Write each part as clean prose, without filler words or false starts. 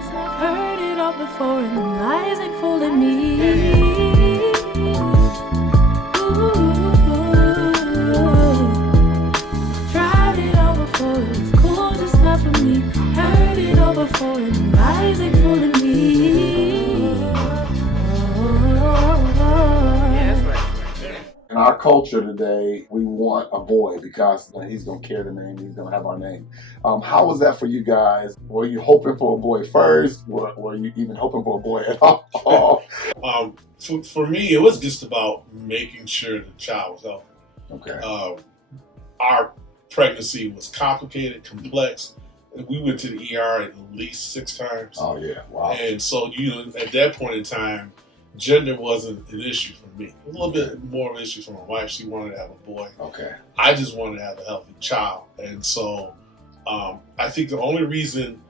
gorgeous, I've heard it all before, and the lies ain't fooling me. Tried it all before, it was cool, just not for me. Heard it all before, and the lies ain't fooling me. In our culture today, we want a boy because he's going to carry the name, he's going to have our name. How was that for you guys? Were you hoping for a boy first? Were you even hoping for a boy at all? For me, it was just about making sure the child was healthy. Okay. Our pregnancy was complicated, complex. We went to the ER at least 6 times. Oh, yeah. Wow. And so, at that point in time, gender wasn't an issue for me. A little bit more of an issue for my wife. She wanted to have a boy. Okay. I just wanted to have a healthy child. And so I think the only reason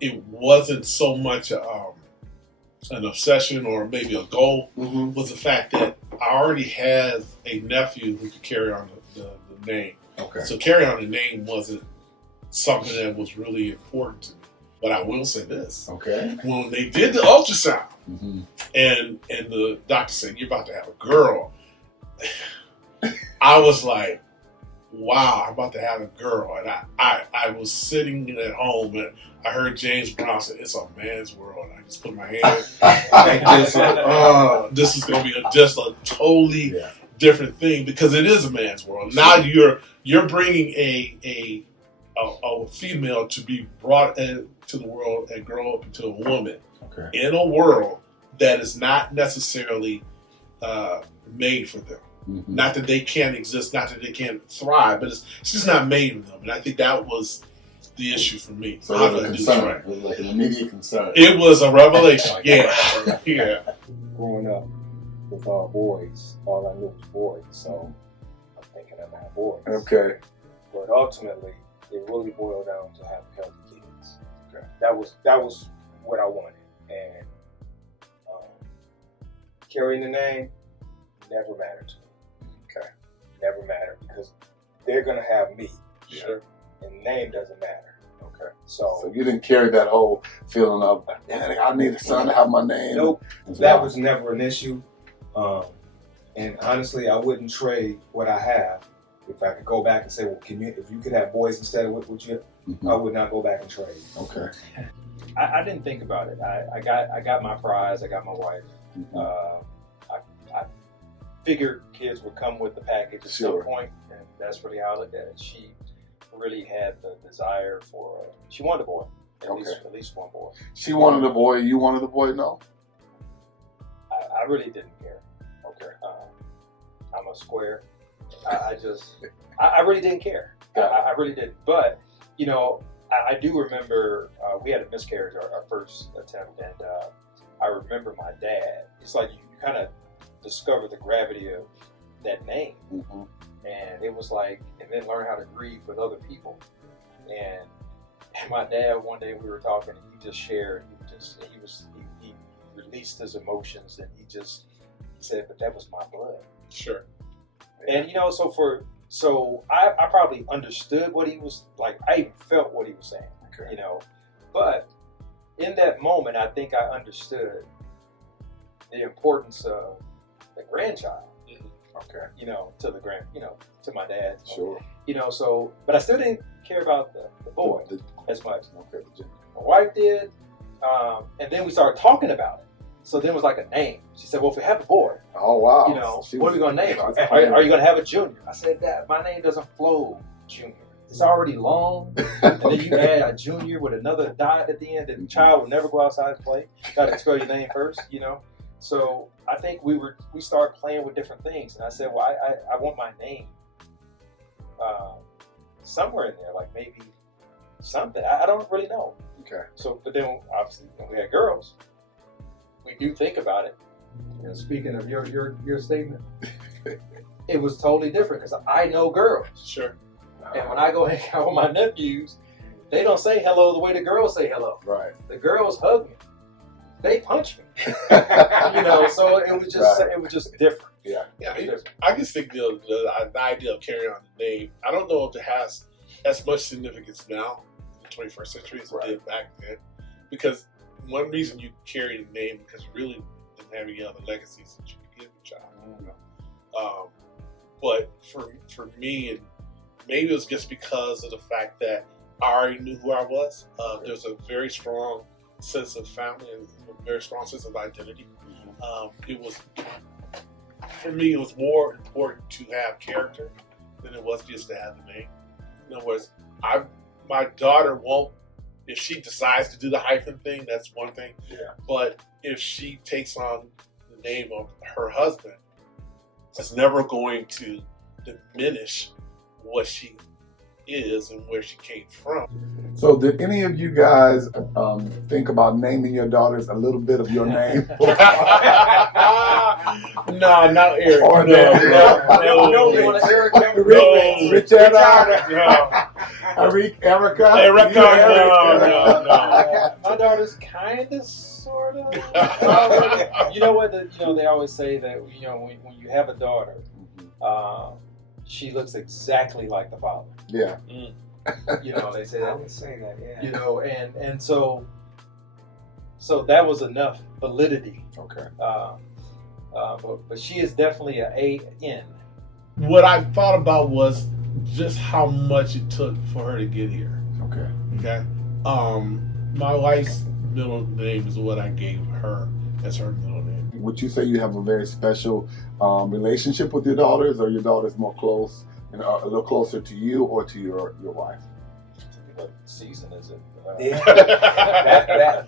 it wasn't so much an obsession or maybe a goal was the fact that I already had a nephew who could carry on the name. Okay. So carry on the name wasn't something that was really important to me. But I will say this. Okay. When they did the ultrasound and the doctor said, "You're about to have a girl," I was like, wow, I'm about to have a girl. And I was sitting at home and I heard James Brown say, "It's a man's world." I just put my hand and just like, this is going to be just a totally different thing because it is a man's world. Now you're bringing a female to be brought into the world and grow up into a woman in a world that is not necessarily made for them. Not that they can't exist, not that they can't thrive, but it's just not made for them. And I think that was the issue for me. So it was a concern. It was like an immediate concern. It was a revelation. Yeah. Growing up with all boys, all I knew was boys. So I'm thinking I'm having boys. Okay. But ultimately, it really boiled down to having healthy kids. Okay. That was what I wanted. And carrying the name never mattered to me. Okay. Never mattered because they're gonna have me. Sure. And name doesn't matter. Okay. So you didn't carry that whole feeling of, I need a son to have my name. Nope. That was never an issue. And honestly, I wouldn't trade what I have. If I could go back and say, well, if you could have boys instead of what you, I would not go back and trade. Okay. I didn't think about it. I got my prize. I got my wife. I figured kids would come with the package at some point, and that's really how I looked at it. She really had the desire for. She wanted a boy. At least one boy. She wanted a boy. You wanted a boy? No. I really didn't care. Okay. I'm a square. I really didn't care. I really didn't. But, I do remember we had a miscarriage, our first attempt, and I remember my dad. It's like you kind of discover the gravity of that name. And it was like, and then learn how to grieve with other people. And my dad, one day we were talking, and he just shared, he released his emotions, and he said, but that was my blood. Sure. And so I probably understood what he was like. I even felt what he was saying, But in that moment, I think I understood the importance of the grandchild. Okay. To the to my dad. Sure. But I still didn't care about the boy as much. Okay. My wife did, and then we started talking about it. So then it was like a name. She said, well, if we have a boy, oh wow, what are we going to name him? Are you going to have a junior? I said, Dad, my name doesn't flow junior. It's already long. And then you add a junior with another dot at the end, and the child will never go outside and play. Got to spell your name first, So I think we started playing with different things. And I said, well, I want my name somewhere in there, like maybe something. I don't really know. Okay. So, but then obviously when we had girls, we do think about it. Speaking of your statement, it was totally different because I know girls. Sure. And when I go hang out with my nephews, they don't say hello the way the girls say hello. Right. The girls hug me. They punch me. So it was just different. Yeah. I just think the idea of carrying on the name, I don't know if it has as much significance now in the 21st century as it did back then. Because one reason you carry the name because you really didn't have any other legacies that you could give your child. But for me, and maybe it was just because of the fact that I already knew who I was. There's a very strong sense of family and a very strong sense of identity. It was, for me, it was more important to have character than it was just to have the name. In other words, my daughter won't, if she decides to do the hyphen thing, that's one thing. Yeah. But if she takes on the name of her husband, it's never going to diminish what she is and where she came from. So did any of you guys think about naming your daughters a little bit of your name? No, not Eric. Or No. Richard, No. Erica. No. My daughter's kind of, sort of. You know what? They always say that when you have a daughter, she looks exactly like the father. Yeah. They say that. I would say that, yeah. And so that was enough validity. Okay. But she is definitely an A-N. What I thought about was just how much it took for her to get here. Okay. Okay. My wife's middle name is what I gave her as her middle name. Would you say you have a very special relationship with your daughters, or your daughters more close, a little closer to you or to your wife? What season is it?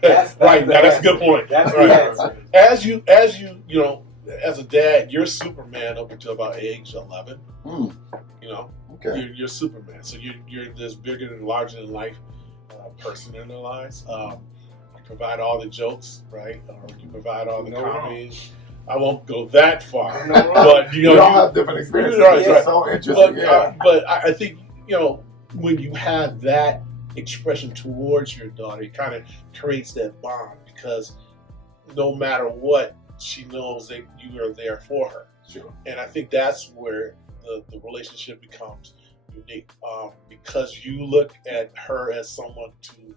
That's right. Now that's a good point. That's right. the answer. As you as a dad, you're Superman up until about age 11. Okay. You're Superman. So you're this bigger and larger than life person in their lives. You provide all the jokes, right? You provide all the comedies. I won't go that far, but you all have different experiences. Right, it's right. so interesting. But I think when you have that expression towards your daughter, it kind of creates that bond, because no matter what, she knows that you are there for her. Sure. And I think that's where the relationship becomes unique, because you look at her as someone to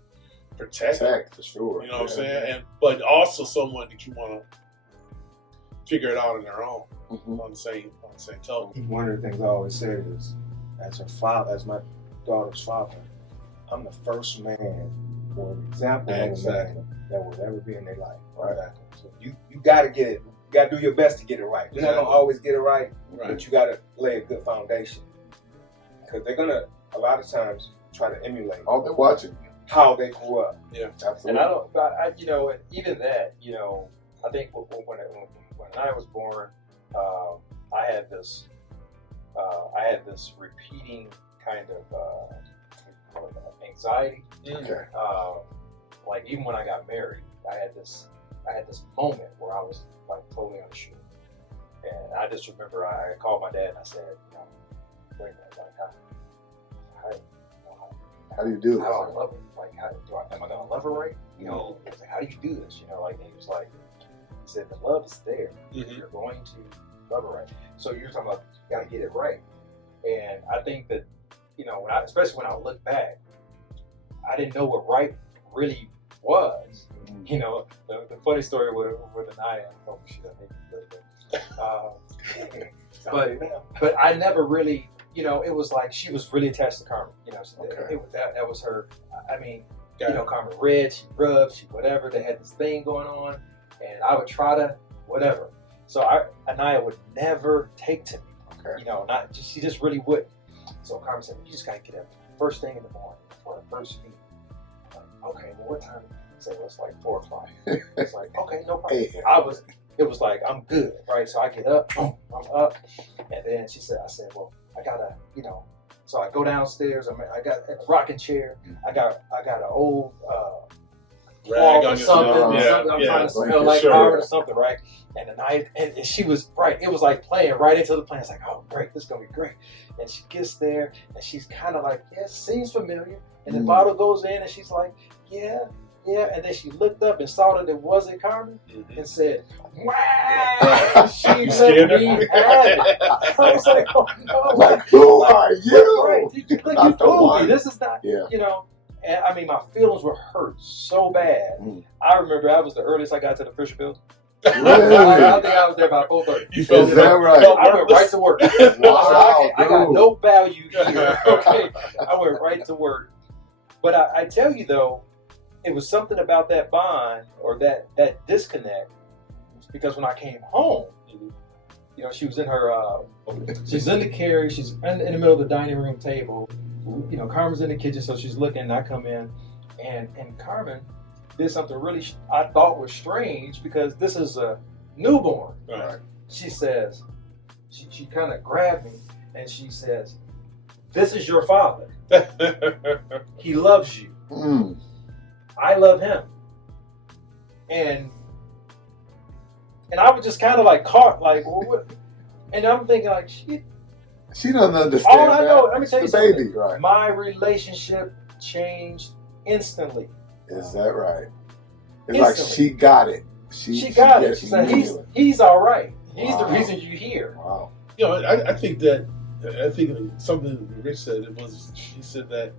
protect for sure. You know what I'm saying? But also someone that you want to figure it out on their own, on the same token. One of the things I always say is, as my daughter's father, I'm the first man or an example of a man that will ever be in their life. Right. So you got to get it. You got to do your best to get it right. You're not gonna always get it right, but you got to lay a good foundation, because they're gonna a lot of times try to emulate. Oh, they're watching how they grew up. Yeah, absolutely. And even that, I think when I was born, I had this repeating kind of anxiety. Okay. Like even when I got married, I had this moment where I was like totally unsure, and I just remember I called my dad and I said, wait a minute, like how do you do this? How do I love her? Like, am I gonna love her right? I was like, how do you do this? And he was like, he said, the love is there. You're going to love her right. So you're talking about you gotta get it right. And I think that, especially when I look back, I didn't know what right really was. The funny story with Anaya, but I never really, it was like she was really attached to Carmen. That was her. I mean, Carmen read, she rubbed, she whatever. They had this thing going on, and I would try to whatever. So Anaya would never take to me. Okay. She just really wouldn't. So Carmen said, "You just gotta get up first thing in the morning for the first feed." I'm like, okay, well, what time? I said, well, it's like 4 o'clock. It's like, okay, no problem. It was like, I'm good, right? So I get up, boom, I'm up, and then I said, well, I gotta, so I go downstairs. I got a rocking chair. I got an old rag or something. I'm trying to smell like Howard or something, right? And the night, and she was right. It was like playing right into the plan. It's like, oh, great, this is gonna be great. And she gets there, and she's kind of like, yeah, seems familiar. And the bottle goes in, and she's like, yeah. And then she looked up and saw that it wasn't Carmen, and said, wow. She let me have it. I was like, oh no. Like, who are you? Right. You told me this is not, And I mean, my feelings were hurt so bad. I remember that was the earliest I got to the Fisher Building. Really? I think I was there by 4:30. You felt Is that right? I went right to work. Wow, I got dude. no value here. Okay, I went right to work. But I tell you though, it was something about that bond or that disconnect, because when I came home, you know, she was in her, she's in the carry, she's in the middle of the dining room table. You know, Carmen's in the kitchen, so she's looking, and I come in, and Carmen did something really I thought was strange, because this is a newborn. Right. She says, she kind of grabbed me, and she says, "This is your father. He loves you. I love him." And I was just kind of like caught, like, well, what? And I'm thinking, like, She doesn't understand. all I know, let me It's tell you the something. baby, right? My relationship changed instantly. Is that right? It's Instantly. like she got it. She got it. gets She said, it. he's all right. He's the Wow. reason you're here. Wow. You know, I think something Rich said, he said that,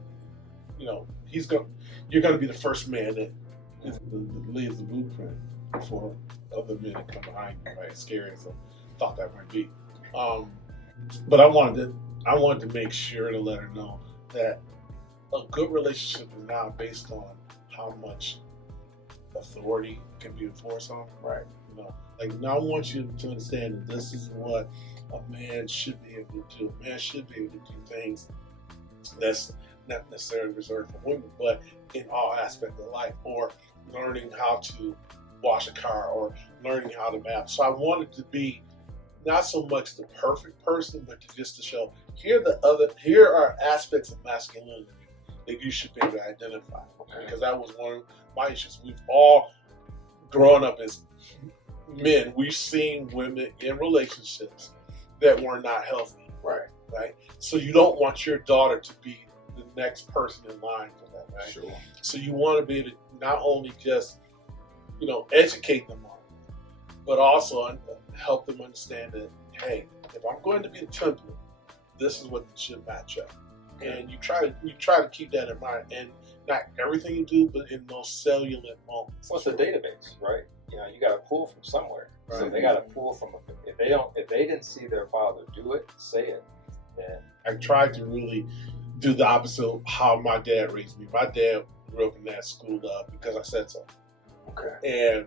you know, you're going to be the first man that leaves the blueprint for other men that come behind you, right? Scary as I thought that might be. But I wanted to make sure to let her know that a good relationship is not based on how much authority can be enforced on. Right. You know, like, now I want you to understand that this is what a man should be able to do. A man should be able to do things that's not necessarily reserved for women, but in all aspects of life, or learning how to wash a car, or learning how to map. So I wanted to be not so much the perfect person, but just to show here are aspects of masculinity that you should be able to identify. Okay? Because that was one of my issues. We've all grown up as men. We've seen women in relationships that were not healthy. Right. Right. So you don't want your daughter to be the next person in line for that, right? Sure. So you want to be able to not only just, you know, educate them on it, but also help them understand that, hey, if I'm going to be a template, this is what should match up. And you try to keep that in mind, and not everything you do, but in those cellular moments. What's the database, right? You know, you got to pull from somewhere. Right. So they got to pull from. If they didn't see their father do it, say it, then I tried to really do the opposite of how my dad raised me. My dad grew up in that school because I said so. Okay. And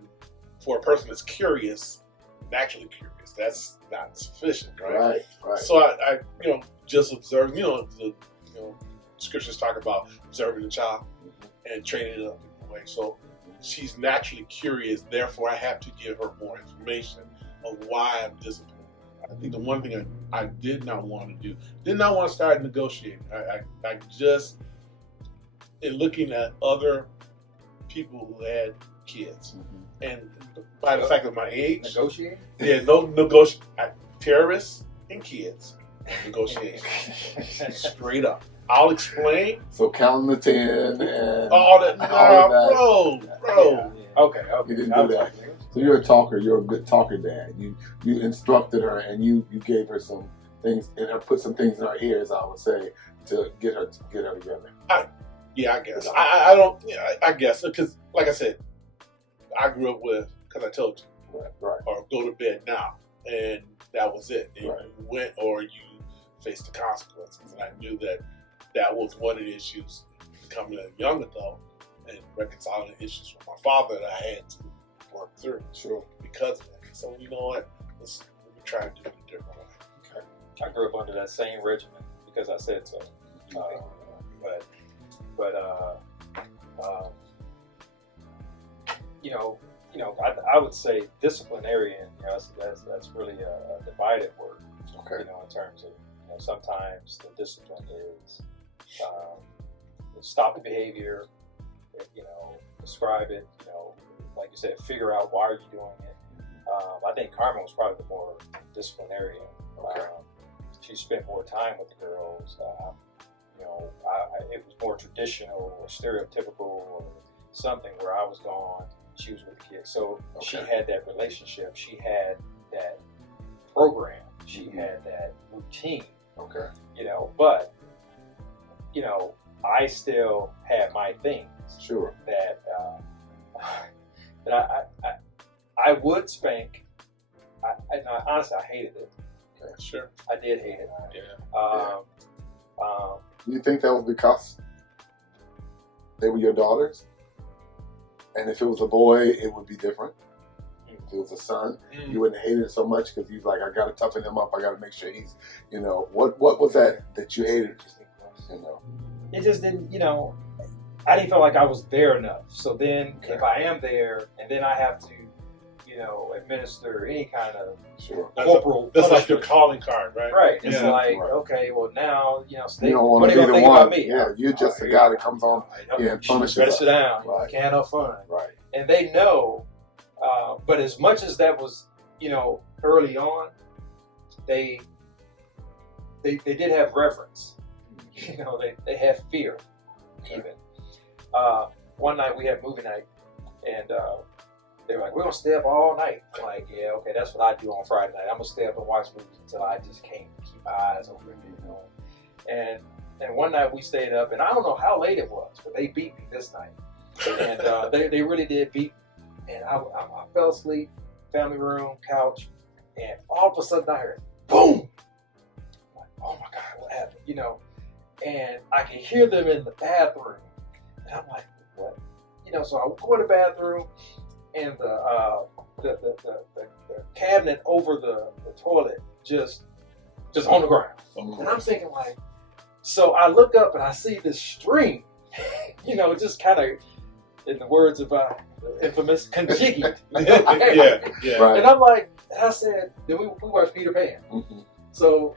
for a person that's curious, naturally curious, that's not sufficient, right? Right. So I just observe. The scriptures talk about observing the child and training it up in a way. So she's naturally curious. Therefore, I have to give her more information of why I'm disciplined. I think the one thing I did not want to start negotiating. I just, in looking at other people who had kids, and by the fact of my age, negotiate. Yeah, no negotiation. Terrorists and kids, negotiation, straight up. I'll explain. So counting the 10 and All that, bro. Yeah. Okay. You didn't do that. So you're a talker. You're a good talker, Dad. You instructed her, and you gave her some things, and put some things in her ears, I would say, to get her together. I guess. I don't. Yeah, I guess, because, like I said, I grew up with, because I told you, right, or go to bed now, and that was it. And right. You went, or you faced the consequences, and I knew that was one of the issues becoming a young adult and reconciling the issues with my father that I had to work through. Sure. Because of that. So, you know what? Let me try to do it a different way. Okay. I grew up under that same regimen because I said so. I would say disciplinarian. You know, that's really a divided word. Okay. You know, in terms of, you know, sometimes the discipline is stop the behavior. You know, describe it. You know, like you said, figure out why are you doing it. I think Carmen was probably the more disciplinarian. Okay. She spent more time with the girls. It was more traditional or stereotypical or something where I was gone, she was with the kids. So she had that relationship. She had that program. She had that routine. Okay. You know, but, you know, I still had my things Sure. that I would spank. Honestly, I hated it. Sure. I did hate it. Yeah. Do you think that was because they were your daughters? And if it was a boy, it would be different. If it was a son, you wouldn't hate it so much because he's like, I got to toughen him up. I got to make sure he's, what was that you hated? It just didn't, I didn't feel like I was there enough. So then Okay. if I am there and then I have to, administer any kind of Sure. corporal That's like your punishment. calling card, right? Right. It's Yeah. like, Right. okay, well now, so You don't what want are to they be gonna the think one. about me? Yeah, you're just the Here guy you that go. comes on Yeah, and punishes better us. sit down. Right. You can't have fun. Right. And they know, but as much as that was, early on, they did have reverence. They had fear, even. One night we had movie night, and they were like, "We're gonna stay up all night." I'm like, "Yeah, okay, that's what I do on Friday night. I'm gonna stay up and watch movies until I just can't keep my eyes open." And one night we stayed up, and I don't know how late it was, but they beat me this night, and they really did beat me. And I fell asleep, family room, couch, and all of a sudden I heard boom. I'm like, oh my God, what happened? And I can hear them in the bathroom, and I'm like, what? So I go in the bathroom, and the cabinet over the toilet just on the ground. And I'm thinking like, so I look up and I see this string, just kind of, in the words of the infamous, conjiggy. Yeah. Right. And I'm like, and I said, then we watched Peter Pan. Mm-hmm. So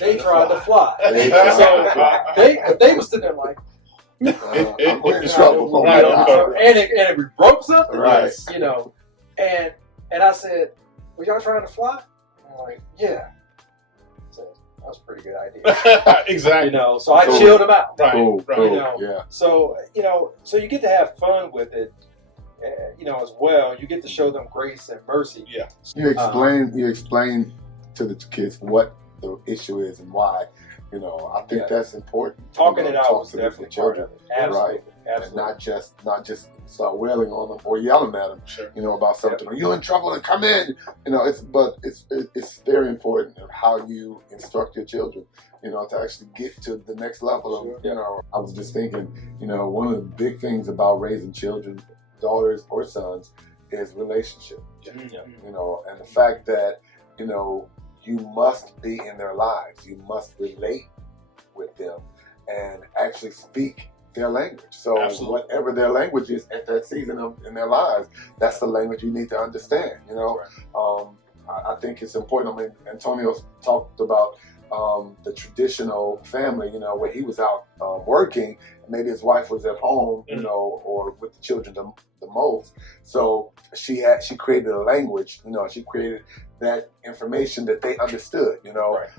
they tried to fly. They tried to So fly. they was sitting there like, I'm getting in trouble for Right, my okay. and we broke something, Right. And I said, were y'all trying to fly? And I'm like, yeah. I said, that was a pretty good idea. Exactly. So I Cool. chilled them out. Right. Cool, Right. cool. Yeah. So, so you get to have fun with it, as well. You get to show them grace and mercy. Yeah. You explain to the kids what the issue is and why. I think Yeah. that's important. Talking it out talk was to definitely different part of it. Absolutely. Right. Absolutely. And not just start wailing on them or yelling at them, Sure. about something. Are you in trouble? And come in. It's very important of how you instruct your children. To actually get to the next level of. I was just thinking. One of the big things about raising children, daughters or sons, is relationship. Yeah. And the fact that you must be in their lives. You must relate with them and actually speak their language. So Absolutely. whatever their language is at that season in their lives, that's the language you need to understand. I think it's important. I mean, Antonio talked about the traditional family, where he was out working, maybe his wife was at home, or with the children the most. So she created a language, she created that information that they understood, Right.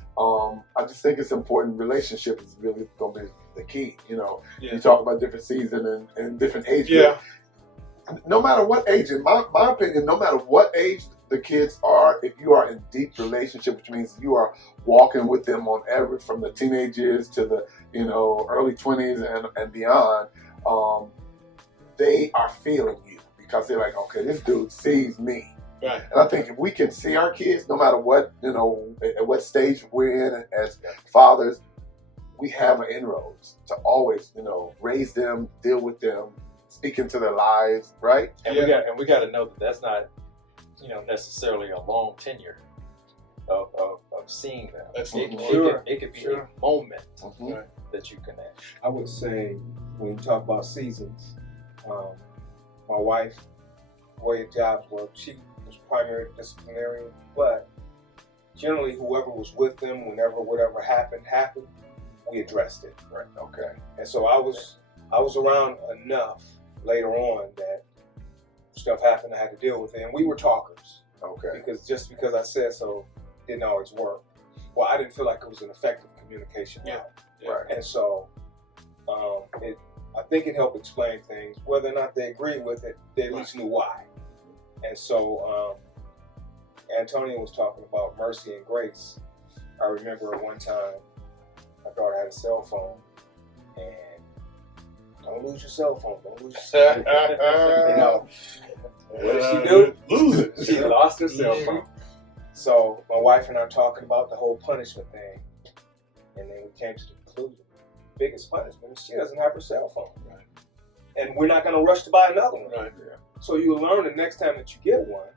I just think it's important. Relationship is really going to be the key, Yeah. You talk about different seasons and different age Yeah. groups. No matter what age, in my opinion, no matter what age the kids are, if you are in deep relationship, which means you are walking with them from the teenage years to the early 20s and beyond, they are feeling you because they're like, okay, this dude sees me. Right. And I think if we can see our kids, no matter what at what stage we're in as fathers, we have an inroads to always raise them, deal with them, speak into their lives, right? And we got to know that that's not necessarily a long tenure of seeing them. That's It could be Sure. a moment Mhm. that you connect. I would say when you talk about seasons, my wife, way of jobs were, she was primary disciplinarian, but generally whoever was with them, whenever whatever happened, we addressed it. Right. Okay. And so I was around enough later on that stuff happened, I had to deal with it, and we were talkers. Okay. Because I said so didn't always work. Well, I didn't feel like it was an effective communication route. Yeah. Right. And so I think it helped explain things. Whether or not they agreed with it, they at least knew why. And so Antonio was talking about mercy and grace. I remember one time my daughter had a cell phone, and Don't lose your cell phone. Don't lose your cell phone. You know, what did she do? Lose it. She lost her cell phone. So my wife and I are talking about the whole punishment thing, and then we came to the conclusion: the biggest punishment is she doesn't have her cell phone, Right. and we're not going to rush to buy another one. Right. So you learn the next time that you get one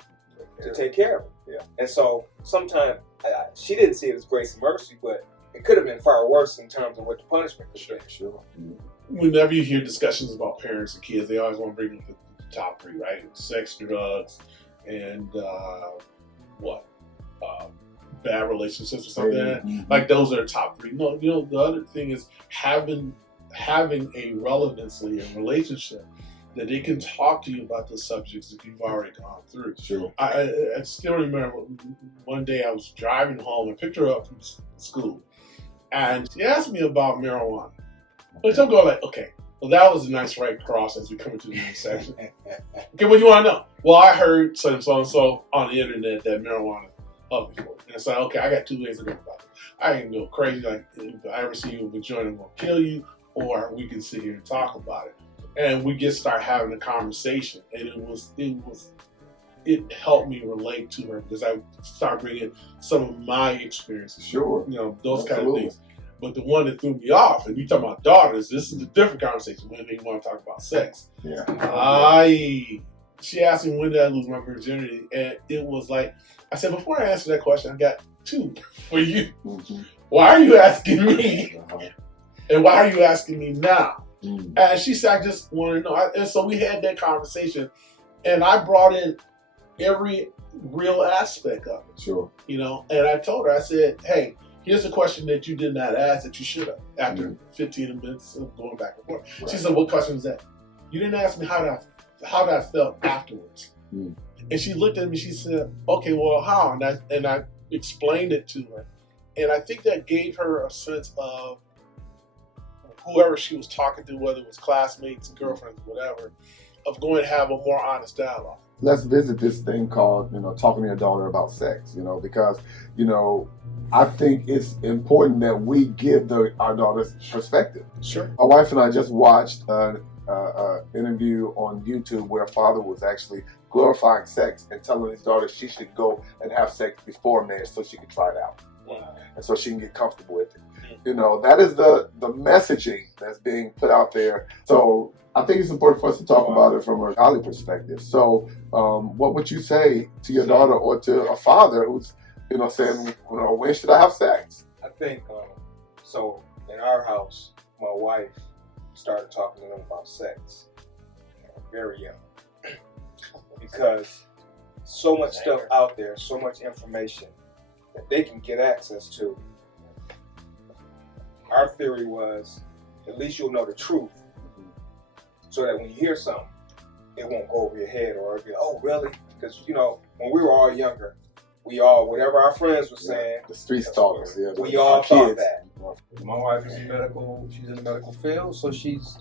to take care of it. Yeah. And so sometimes she didn't see it as grace and mercy, but it could have been far worse in terms of what the punishment could be. Sure. Whenever you hear discussions about parents and kids, they always want to bring up the top three, right? Sex, drugs, and bad relationships or something. Mm-hmm. Like those are top three. No, the other thing is having a relevancy in relationship that they can talk to you about the subjects that you've already gone through. Sure. I still remember one day I was driving home and picked her up from school, and she asked me about marijuana. Which I'm going like, okay, well that was a nice right cross as we come into the next section. Okay, what do you want to know? Well, I heard so and so on the internet that marijuana up before. And it's like, okay, I got 2 ways to go about it. I can go crazy, like if I ever see you with a joint, I'm gonna kill you, or we can sit here and talk about it. And we just start having a conversation, and it helped me relate to her because I started bringing some of my experiences. Sure. Those kind of Absolutely. things. But the one that threw me off, and you talking about daughters, this is a different conversation when they want to talk about sex. Yeah. She asked me when did I lose my virginity, and it was like, I said, before I answer that question, I got two for you. Mm-hmm. Why are you asking me? Uh-huh. And why are you asking me now? Mm. And she said, I just want to know. And so we had that conversation, and I brought in every real aspect of it. Sure. And I told her, I said, hey, here's a question that you did not ask that you should have after 15 minutes of going back and forth. Right. She said, what question was that? You didn't ask me how I felt afterwards. Mm. And she looked at me, she said, okay, well, how? And I explained it to her. And I think that gave her a sense of whoever she was talking to, whether it was classmates, girlfriends, whatever, of going to have a more honest dialogue. Let's visit this thing called, talking to your daughter about sex, because, I think it's important that we give our daughters perspective. Sure. My wife and I just watched an interview on YouTube where a father was actually glorifying sex and telling his daughter she should go and have sex before marriage so she can try it out. Wow. And so she can get comfortable with it. That is the messaging that's being put out there. So I think it's important for us to talk about it from a godly perspective. So what would you say to your daughter or to a father who's, saying, when should I have sex? I think, so in our house, my wife started talking to them about sex very young. Because so much stuff out there, so much information that they can get access to. Our theory was, at least you'll know the truth, so that when you hear something, it won't go over your head or be, oh, really? Because, when we were all younger, whatever our friends were saying, the streets taught us. Yeah, we all thought that. My wife is she's in the medical field, so she's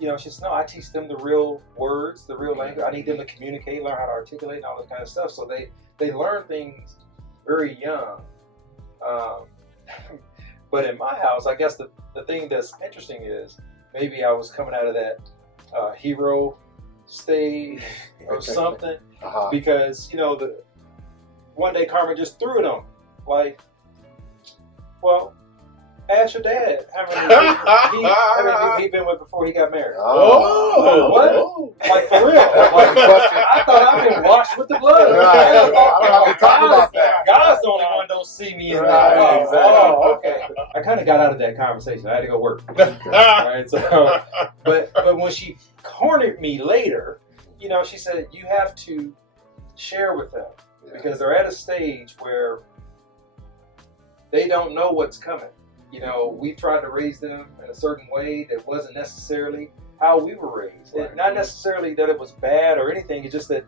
no, I teach them the real words, the real language. I need them to communicate, learn how to articulate, and all that kind of stuff. So they learn things very young. But in my house, I guess the thing that's interesting is maybe I was coming out of that hero stage or something, because one day Carmen just threw it on me, like, well, ask your dad how many he'd been with before he got married. Oh, what? Like, for real? I thought I've been washed with the blood. I don't have to talk about that. God's the only one don't see me in Right, that. exactly. Oh, okay. I kind of got out of that conversation. I had to go work. Right. So, but when she cornered me later, she said you have to share with them because they're at a stage where they don't know what's coming. We tried to raise them in a certain way that wasn't necessarily how we were raised. Right. Not necessarily that it was bad or anything. It's just that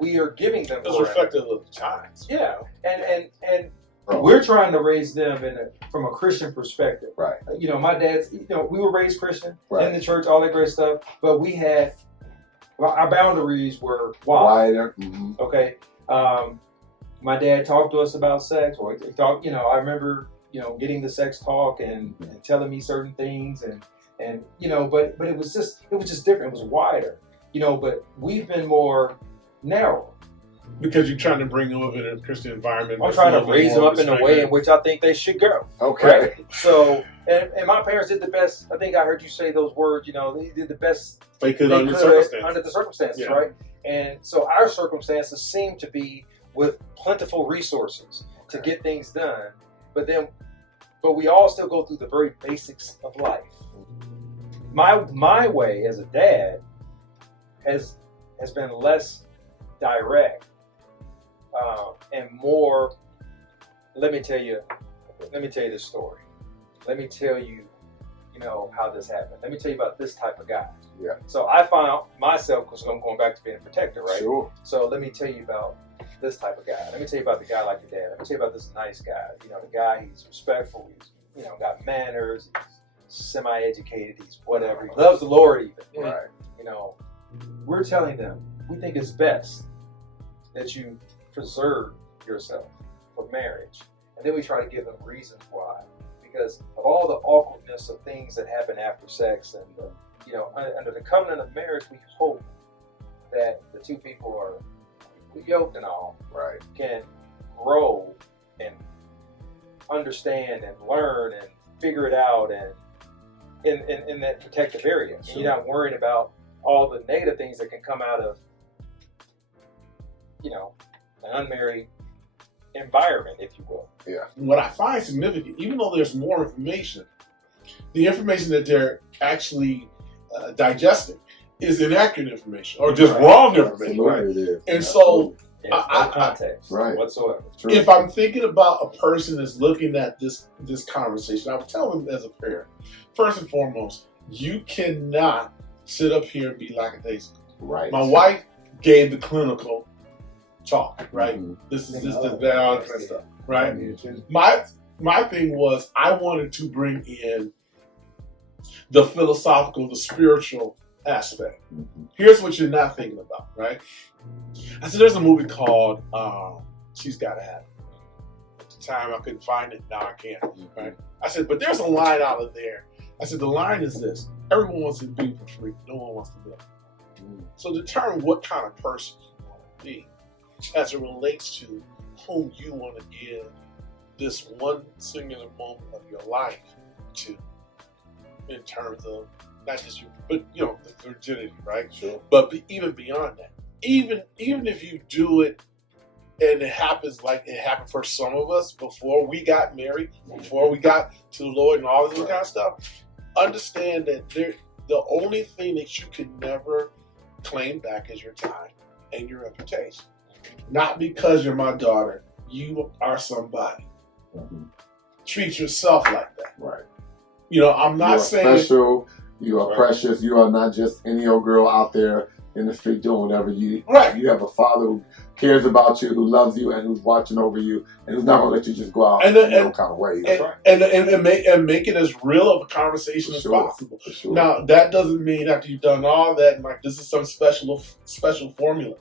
we are giving them. It's reflective of the times. Yeah, and we're trying to raise them from a Christian perspective. Right. My dad's. We were raised Christian Right. in the church, all that great stuff. But we had our boundaries were wide. Wider. Mm-hmm. Okay. My dad talked to us about sex, or he talked. I remember. Getting the sex talk and telling me certain things, and And but it was just different. It was wider, but we've been more narrow. Because you're trying to bring them up in a Christian environment. I'm trying to raise them up in a way in which I think they should go. Okay. Right? So, and my parents did the best. I think I heard you say those words. They did the best they could under the circumstances, yeah. right? And so our circumstances seem to be with plentiful resources to get things done. But we all still go through the very basics of life. My way as a dad has been less direct and more. Let me tell you this story. Let me tell you, how this happened. Let me tell you about this type of guy. Yeah. So I found myself, because I'm going back to being a protector, right? Sure. So let me tell you about this type of guy. Let me tell you about the guy like your dad. Let me tell you about this nice guy. The guy, he's respectful. He's, got manners. He's semi-educated. He's whatever. He loves the Lord even. Right. We're telling them we think it's best that you preserve yourself for marriage. And then we try to give them reasons why. Because of all the awkwardness of things that happen after sex and, under the covenant of marriage, we hope that the two people are yoked and all, right, can grow and understand and learn and figure it out and in that protective area. Sure. And you're not worrying about all the negative things that can come out of, an unmarried environment, if you will. Yeah. What I find significant, even though there's more information, the information that they're actually digesting is inaccurate information or just wrong information. Right. It is. And so, no context whatsoever. True. If I'm thinking about a person that's looking at this conversation, I would tell them as a parent, first and foremost, you cannot sit up here and be lackadaisical. Right. My wife gave the clinical talk, right? Mm-hmm. This is all that kind of stuff, right? My thing was I wanted to bring in the philosophical, the spiritual aspect. Mm-hmm. Here's what you're not thinking about, right? I said, there's a movie called She's Gotta Have It. At the time, I couldn't find it. Now I can, right? I said, but there's a line out of there. I said, the line is this: everyone wants to be for free. No one wants to live. So determine what kind of person you want to be as it relates to whom you want to give this one singular moment of your life to, in terms of not just you, but the virginity, right? Sure. But even beyond that, even if you do it and it happens like it happened for some of us before we got married, before we got to the Lord and all this kind of stuff, understand that the only thing that you can never claim back is your time and your reputation. Not because you're my daughter, you are somebody. Mm-hmm. Treat yourself like that. Right. I'm not saying special. You are precious. You are not just any old girl out there in the street doing whatever you. Right. You have a father who cares about you, who loves you, and who's watching over you, and who's not going to let you just go out in no kind of way. And make it as real of a conversation as possible. Sure. Now, that doesn't mean after you've done all that, like this is some special formula.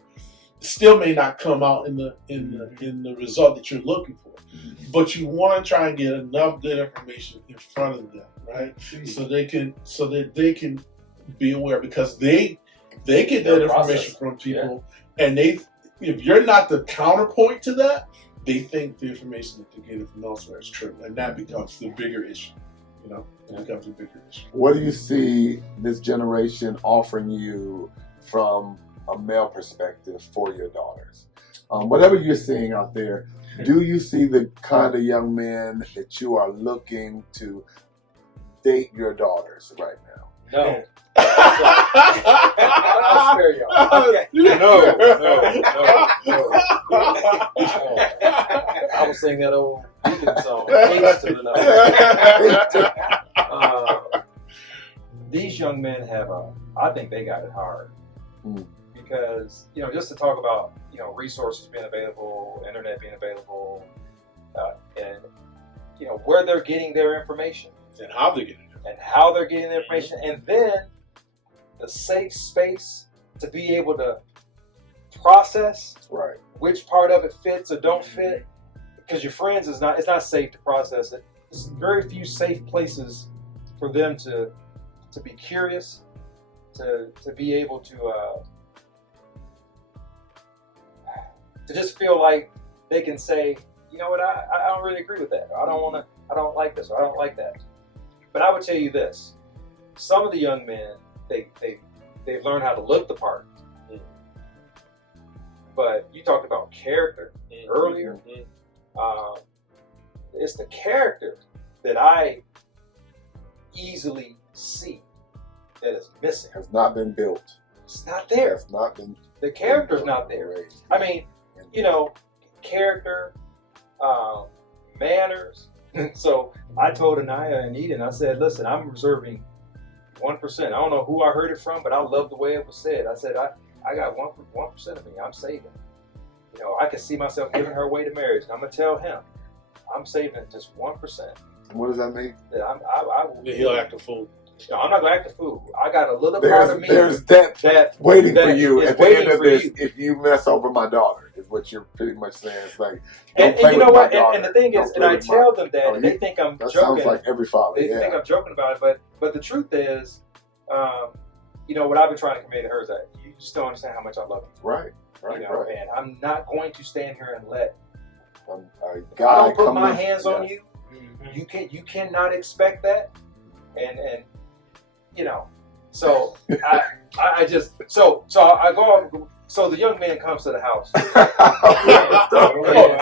It still may not come out in the result that you're looking for. Mm-hmm. But you want to try and get enough good information in front of them, right? Mm-hmm. So that they can be aware, because they get that information from people, and if you're not the counterpoint to that, they think the information that they're getting from elsewhere is true, and that becomes the bigger issue. It becomes a bigger issue. What do you see this generation offering you from a male perspective for your daughters? Whatever you're seeing out there, do you see the kind of young men that you are looking to date your daughters right now? No. I'll spare y'all. Okay. No. I was singing that old Deacon song. These young men I think they got it hard. Because, just to talk about, resources being available, internet being available, and, where they're getting their information. And how they're getting it. And how they're getting the information, and then the safe space to be able to process which part of it fits or don't fit. Because your friends it's not safe to process it. There's very few safe places for them to to be curious, to be able to just feel like they can say, you know what, I don't really agree with that. I don't like this, or I don't like that. But I would tell you this: some of the young men, they've learned how to look the part. But you talked about character earlier. It's the character that I easily see that is missing. Has not been built. It's not there. Has not been. The character's not there. I mean, you know, character, manners. So I told Anaya and Eden, I said, listen, I'm reserving 1%. I don't know who I heard it from, but I love the way it was said. I said, I got 1% of me. I'm saving. You know, I can see myself giving her away to marriage, and I'm gonna tell him, I'm saving just 1%. What does that mean? That I will. He'll act a fool. No, I'm not gonna act a fool. I got a little part of me. There's depth waiting for you is at the end waiting of for this. you. If you mess over my daughter, is what you're pretty much saying. It's like, And you know what? And the thing is, and I tell them that, and they think I'm that joking. sounds like every father. They think I'm joking about it, but the truth is, you know, what I've been trying to convey to her is that you just don't understand how much I love you. Right. You know, and I'm not going to stand here and let a I guy don't put come my in- hands on you. You cannot expect that, and you know, so I just so I go on. So the young man comes to the house. Oh,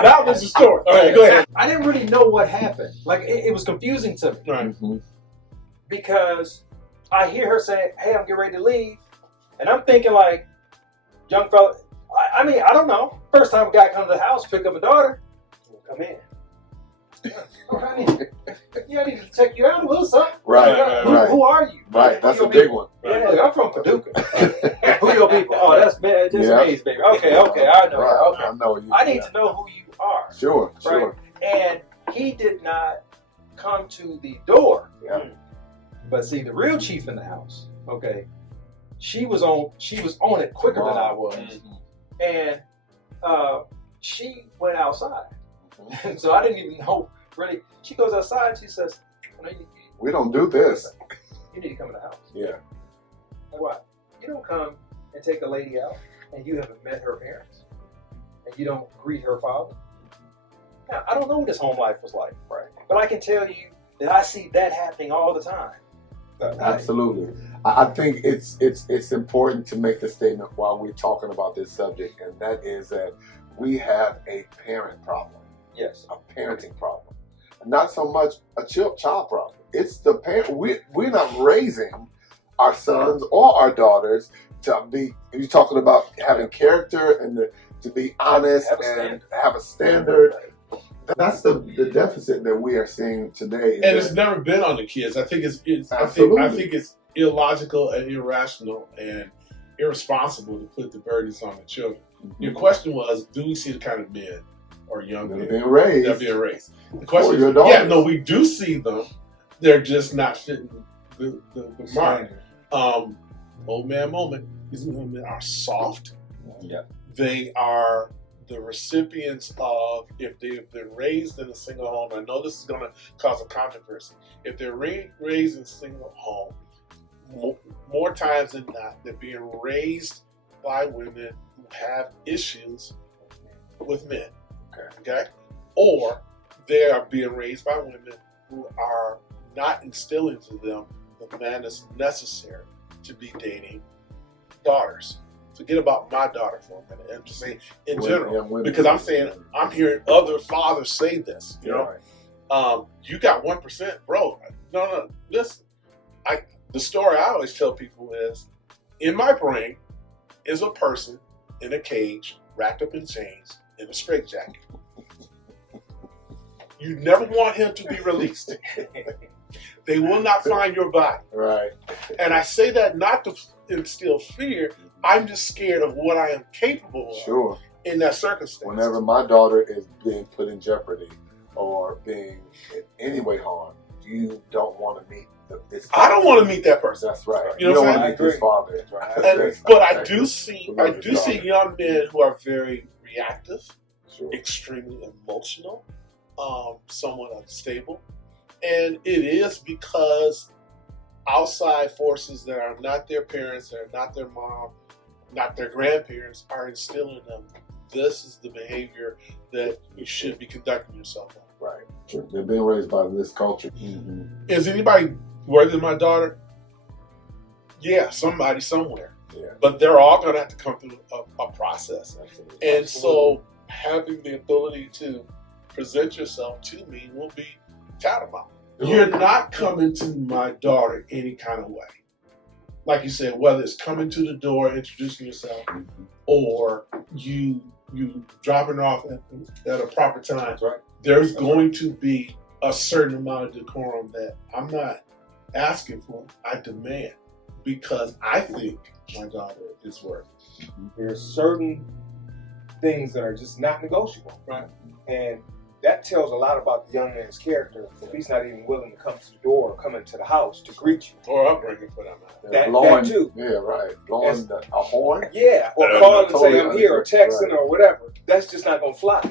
that was the story. All right, go ahead. I didn't really know what happened. Like it was confusing to me Right. because I hear her saying, "Hey, I'm getting ready to leave," and I'm thinking like, young fella. I mean, I don't know. First time a guy comes to the house, pick up a daughter, come in. I need to check you out a little something. Right. Who are you? Right. That's Who a your big people? one. Yeah, look, I'm from Paducah. Who your people? Oh, that's Maze, baby. Okay, I know. Right. Okay. I know you. I need to know who you are. Sure. Right? And he did not come to the door. Yeah. But see, the real chief in the house, okay, she was on it quicker than I was. And she went outside. So I didn't even know, really. She goes outside and she says, We don't do this. you need to come in the house. Yeah. Like, what? You don't come and take a lady out and you haven't met her parents and you don't greet her father. Now, I don't know what his home life was like, right? But I can tell you that I see that happening all the time. Absolutely. I think it's important to make the statement while we're talking about this subject, and that is that we have a parent problem. Yes. A parenting problem. Not so much a child problem. It's the parent. We're not raising our sons or our daughters to be, you're talking about having character and to be honest and have a standard. That's the deficit that we are seeing today. And it's never been on the kids. I think I think it's illogical and irrational and irresponsible to put the burdens on the children. Your question was, do we see the kind of men or young men being raised? That are being raised. The question is, no, we do see them. They're just not fitting the mark. Old man moment. These women are soft. Yeah. They are the recipients of, if they've been raised in a single home, I know this is going to cause a controversy. If they're raised in a single home, more times than not, they're being raised by women who have issues with men. Okay? Or they are being raised by women who are not instilling to them the manners necessary to be dating daughters. Forget about my daughter for a minute. I'm just saying in general, because I'm hearing other fathers say this. You know, you got 1%, bro. No. Listen, the story I always tell people is, in my brain is a person in a cage, wrapped up in chains, in a straitjacket. You never want him to be released. They will not find your body. Right. And I say that not to instill fear. I'm just scared of what I am capable of in that circumstance. Whenever my daughter is being put in jeopardy or being in any way harmed, you don't want to meet this father. I don't want to meet that person. That's right. You You know don't what want I'm to meet this father. But I do see young men who are very reactive, extremely emotional, somewhat unstable. And it is because outside forces that are not their parents, that are not their mom, not their grandparents, are instilling in them. This is the behavior that you should be conducting yourself on. Right. Sure. They're being raised by this culture. Mm-hmm. Is anybody worse than my daughter? Yeah, somebody somewhere. Yeah. But they're all going to have to come through a process. Absolutely. And so having the ability to present yourself to me will be tantamount. You're not coming to my daughter any kind of way. Like you said, whether it's coming to the door, introducing yourself, or you dropping her off at a proper time. Right. There's going to be a certain amount of decorum that I'm not asking for, I demand, because I think my daughter is worth it. There's certain things that are just not negotiable. Right. And that tells a lot about the young man's character if he's not even willing to come to the door or come into the house to greet you. Or upbringing for that matter. That too. Yeah, right. Blowing a horn. Yeah, or call and say I'm here, or texting or whatever. That's just not gonna fly.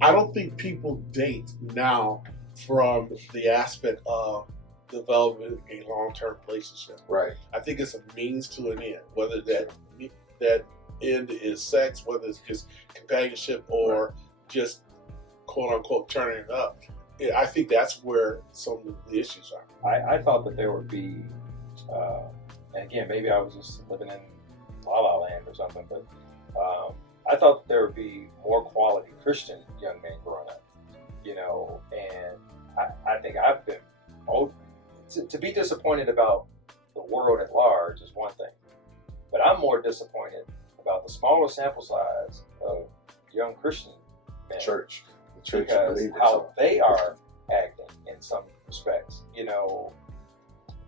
I don't think people date now from the aspect of developing a long-term relationship. Right. I think it's a means to an end, whether that end is sex, whether it's just companionship or just quote-unquote turning it up. I think that's where some of the issues are. I thought that there would be, and again, maybe I was just living in La La Land or something, but I thought that there would be more quality Christian young men growing up, and I think I've been, to be disappointed about the world at large is one thing, but I'm more disappointed about the smaller sample size of young Christian men. Church Because believers. how they are acting in some respects,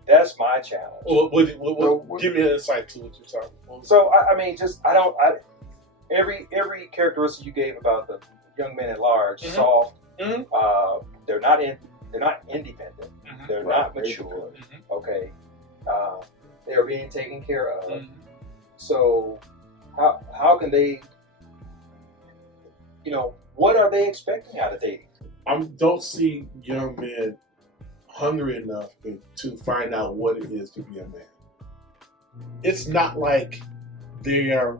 that's my challenge. Well, give me an insight to what you're talking about. So every characteristic you gave about the young men at large, Mm-hmm. soft, Mm-hmm. they're not independent, Mm-hmm. they're Right. not mature. Okay, they're being taken care of. Mm-hmm. So how can they? What are they expecting out of dating? I don't see young men hungry enough to find out what it is to be a man. It's not like they are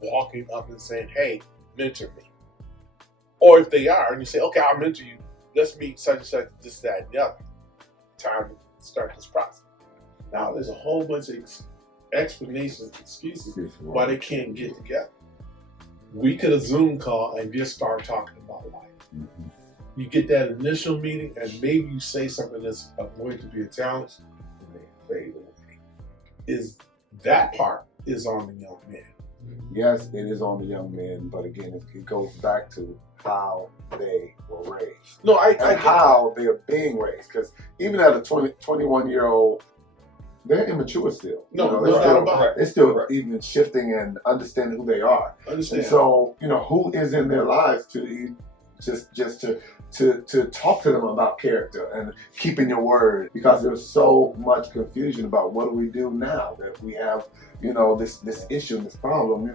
walking up and saying, "Hey, mentor me." Or if they are, and you say, "Okay, I'll mentor you. Let's meet such and such, this, that, and the other." Time to start this process. Now there's a whole bunch of explanations, excuses why they can't get together. We could have Zoom call and just start talking about life. Mm-hmm. You get that initial meeting, and maybe you say something that's going to be a challenge, and they fade away. That part is on the young man. Yes, it is on the young men, but again, it goes back to how they were raised. No, I And get how they are being raised. Because even at a 21-year-old, they're immature still. No, they're no doubt still, about it. they're still Correct. even shifting and understanding who they are. Understand. And so, who is in their lives to just to talk to them about character and keeping your word, because there's so much confusion about what do we do now that we have, this issue, this problem,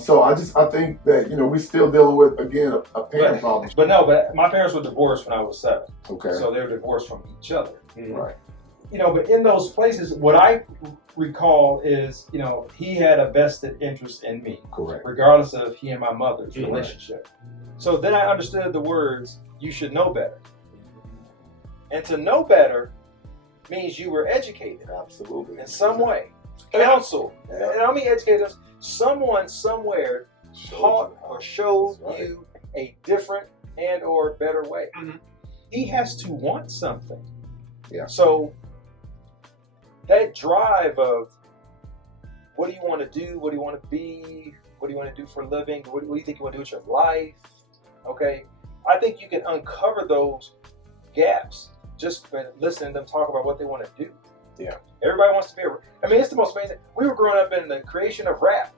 So I think that, we're still dealing with, again, a parent problem. But my parents were divorced when I was 7. Okay. So they were divorced from each other. Right. But in those places, what I recall is, he had a vested interest in me, Correct. regardless of he and my mother's Mhm. relationship. So then I understood the words, "You should know better." And to know better means you were educated Absolutely. in some way. Counsel, Yeah. and I mean educated, someone somewhere taught or showed That's right. you a different and or better way. Mhm. He has to want something. Yeah. So that drive of what do you want to do? What do you want to be? What do you want to do for a living? What do you think you want to do with your life? Okay. I think you can uncover those gaps just by listening to them talk about what they want to do. Yeah. Everybody wants to be it's the most amazing. We were growing up in the creation of rap.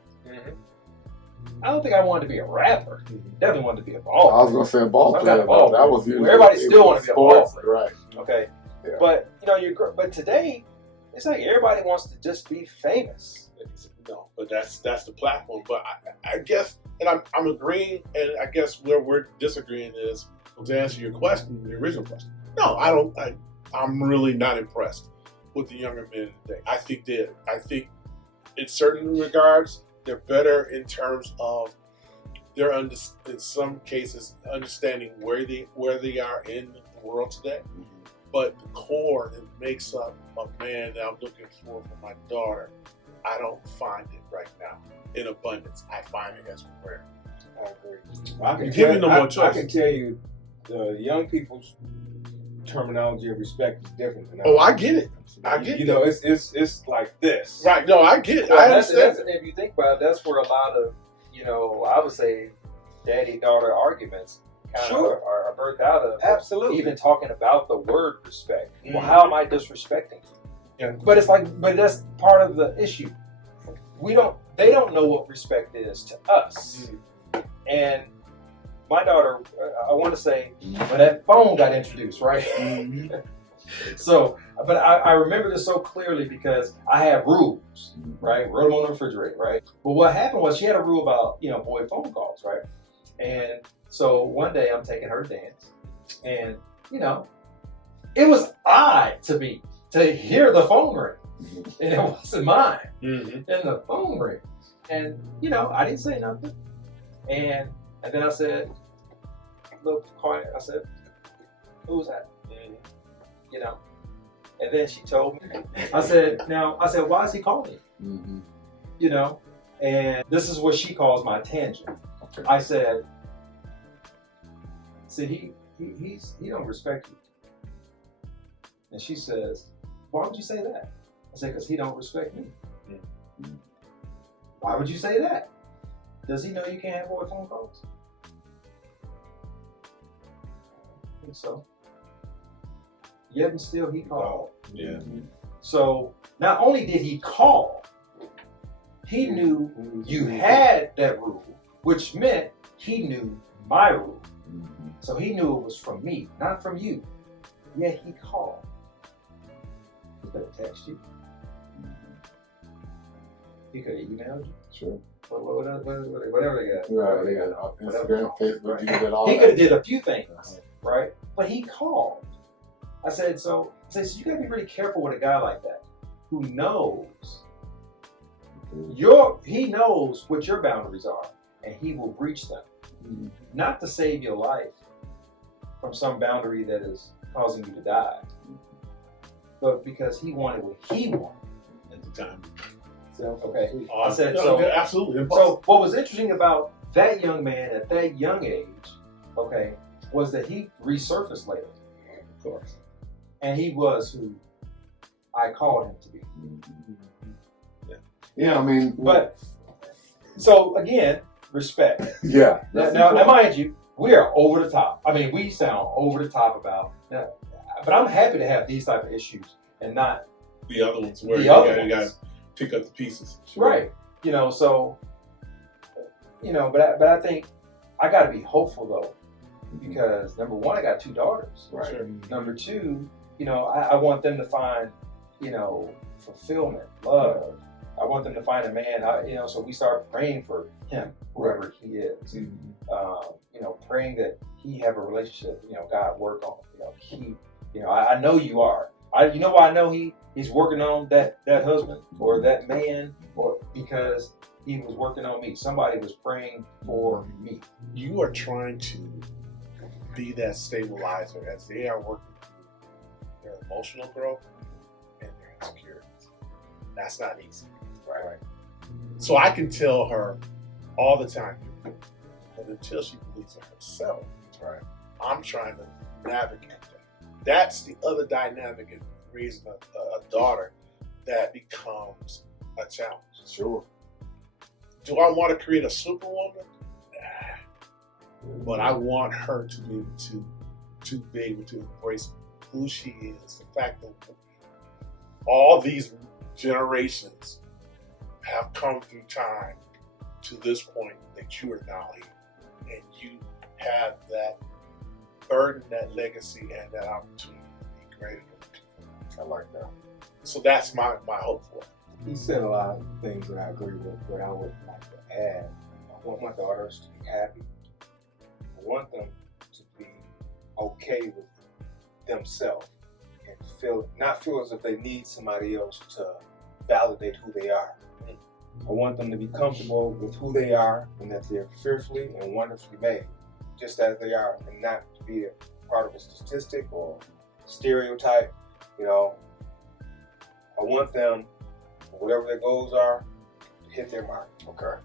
I don't think I wanted to be a rapper. Definitely wanted to be a I baller. was gonna say a ball I'm player. not a ball That was usually Everybody it still was wanna be a ball sports, player. right? Okay. Yeah. But but today it's like everybody wants to just be famous. No, but that's the platform. But I guess, and I'm agreeing, and I guess where we're disagreeing is, to answer your question, the original question. No, I don't. I'm really not impressed with the younger men today. I think in certain regards they're better in terms of they're in some cases understanding where they are in the world today. But the core that makes up a man that I'm looking for my daughter, I don't find it right now in abundance. I find it as rare. I agree. You're giving them more I choice. can tell you, the young people's terminology of respect is different than Oh, I get it. I get You it. know, it's like this. Right. No, I get it. Well, I that's, understand. if you think about it, that's where a lot of, I would say, daddy-daughter arguments kind of are birthed out of. Absolutely. Even talking about the word respect. Mhm. Well, how am I disrespecting you? Yeah. But that's part of the issue. They don't know what respect is to us. And my daughter, I want to say, when that phone got introduced, right? So, but I remember this so clearly because I had rules, right? Wrote them on the refrigerator, right? But what happened was she had a rule about, boy phone calls, right? And so one day I'm taking her to dance, and, it was odd to me to hear the phone ring, and it wasn't mine, and the phone ring. And, I didn't say nothing. And then I said, a little quiet, I said, who was that? And then she told me. I said, why is he calling you? And this is what she calls my tangent. I said, he don't respect you. And she says, why would you say that? I said, because he don't respect me. Why would you say that? Does he know you can't have boy phone calls? I think so. Yet and still he called. Yeah. So not only did he call, he knew you had that rule, which meant he knew my rule. So he knew it was from me, not from you. Yet he called. He could have texted you. He could have emailed you. Sure. Whatever they got. Right, they got Instagram, Facebook, you did all He that. could have did a few things, right? But he called. I said, so you gotta be really careful with a guy like that who knows he knows what your boundaries are, and he will breach them. Not to save your life from some boundary that is causing you to die, but because he wanted what he wanted At the time. So, okay. I said, absolutely. So what was interesting about that young man at that young age, okay, was that he resurfaced later. Of course. And he was who I called him to be. Yeah, I mean, But, so again, respect. yeah. Now, mind you, we are over the top. I mean, we sound over the top about that. But I'm happy to have these type of issues and not The other ones where The you other got to ones. pick up the pieces. right. But I think I got to be hopeful though, because number one, I got 2 daughters. Right. Sure. Number 2, I want them to find, fulfillment, love. I want them to find a man. So we start praying for him, whoever he is. Praying that he have a relationship. God work on. I know you are. You know why I know he's working on that husband or that man, because he was working on me. Somebody was praying for me. You are trying to be that stabilizer as they are working through their emotional growth and their insecurities. That's not easy. Right. So I can tell her all the time, but until she believes in herself, right, I'm trying to navigate that. That's the other dynamic in raising a daughter that becomes a challenge. Sure. Do I want to create a superwoman? Nah. But I want her to be able to be able to embrace who she is. The fact that all these generations have come through time to this point that you are now here, and you have that burden, that legacy, and that opportunity to be greater than. I like that. So that's my hope for it. He said a lot of things that I agree with, but I would like to add, I want my daughters to be happy. I want them to be okay with themselves and not feel as if they need somebody else to validate who they are. I want them to be comfortable with who they are and that they're fearfully and wonderfully made, just as they are, and not to be a part of a statistic or stereotype. You know, I want them, whatever their goals are, to hit their mark. Okay.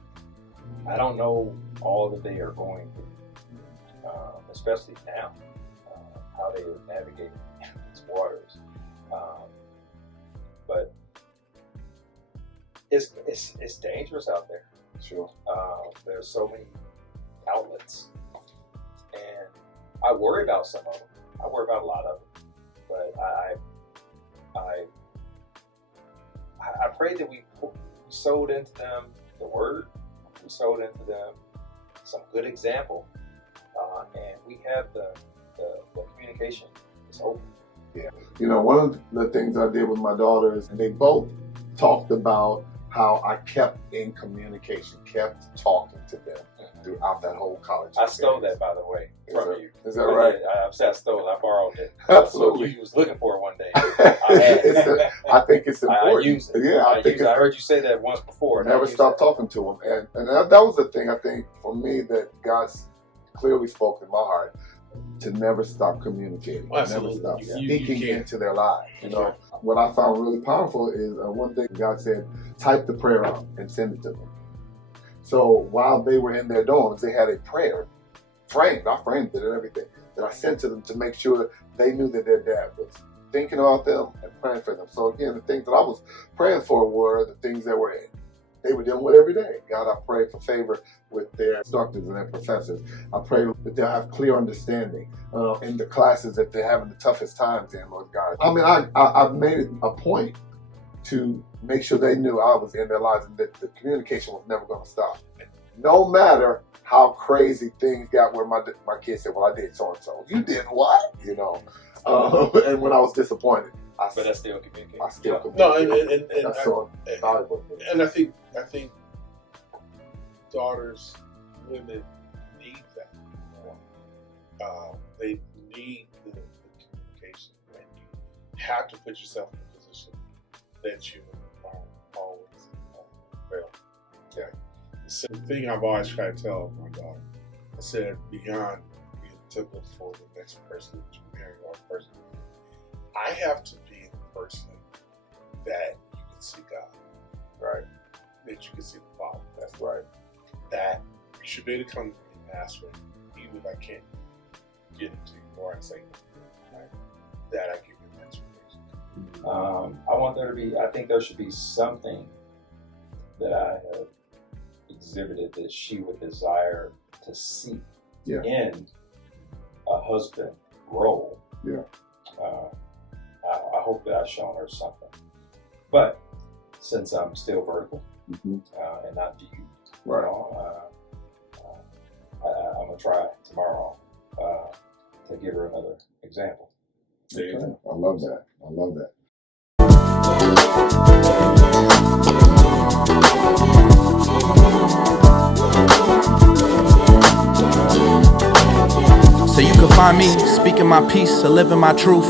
I don't know all that they are going through, especially now, how they are navigating these waters. But it's dangerous out there. Sure. There's so many outlets, and I worry about some of them. I worry about a lot of them, but I pray that we sowed into them the word. We sowed into them some good example, and we have the communication. It's open. Yeah. You know, one of the things I did with my daughters, and they both talked about how I kept in communication, kept talking to them throughout that whole college I experience. stole that, by the way, from you. Is that right? I said I stole it. I borrowed it. Absolutely. So you was looking for it one day. I think it's important. I use it. Yeah, I think I heard you say that once before. and I never use stop it. talking to them. And that was the thing, I think, for me, that God's clearly spoke in my heart, to never stop communicating, Absolutely. never stop You speaking can't. into their lives. You That's know, right. what I found really powerful is one thing God said: type the prayer out and send it to them. So while they were in their dorms, they had a prayer framed. I framed it and everything that I sent to them to make sure they knew that their dad was thinking about them and praying for them. So again, the things that I was praying for were the things that were in. They were dealing with every day. God, I pray for favor with their instructors and their professors. I pray that they'll have clear understanding in the classes that they're having the toughest times in, Lord God. I mean, I've made it a point to make sure they knew I was in their lives and that the communication was never going to stop. No matter how crazy things got where my kids said, well, I did so-and-so. You did what? You know, and when I was disappointed, But that's still communication. I still No, communicated. and That's so valuable. And I think daughters, women need that. They need the communication, and you have to put yourself in a position that you are always available. Okay. So the thing I've always tried to tell my daughter, I said, beyond being typical for the next person that you marry or person, I have to be the person that you can see God, Right. that you can see the Father. That's right. That you should be able to come to me and ask for it, even if I can't get it to you, or I say no, right? That I give you an explanation. I want there to be, I think there should be something that I have exhibited that she would desire to see in a husband role. Yeah. I hope that I've shown her something. But since I'm still vertical and not viewed, Right. you know, I'm going to try tomorrow to give her another example. Okay. I love that. I love that. So you can find me speaking my peace or living my truth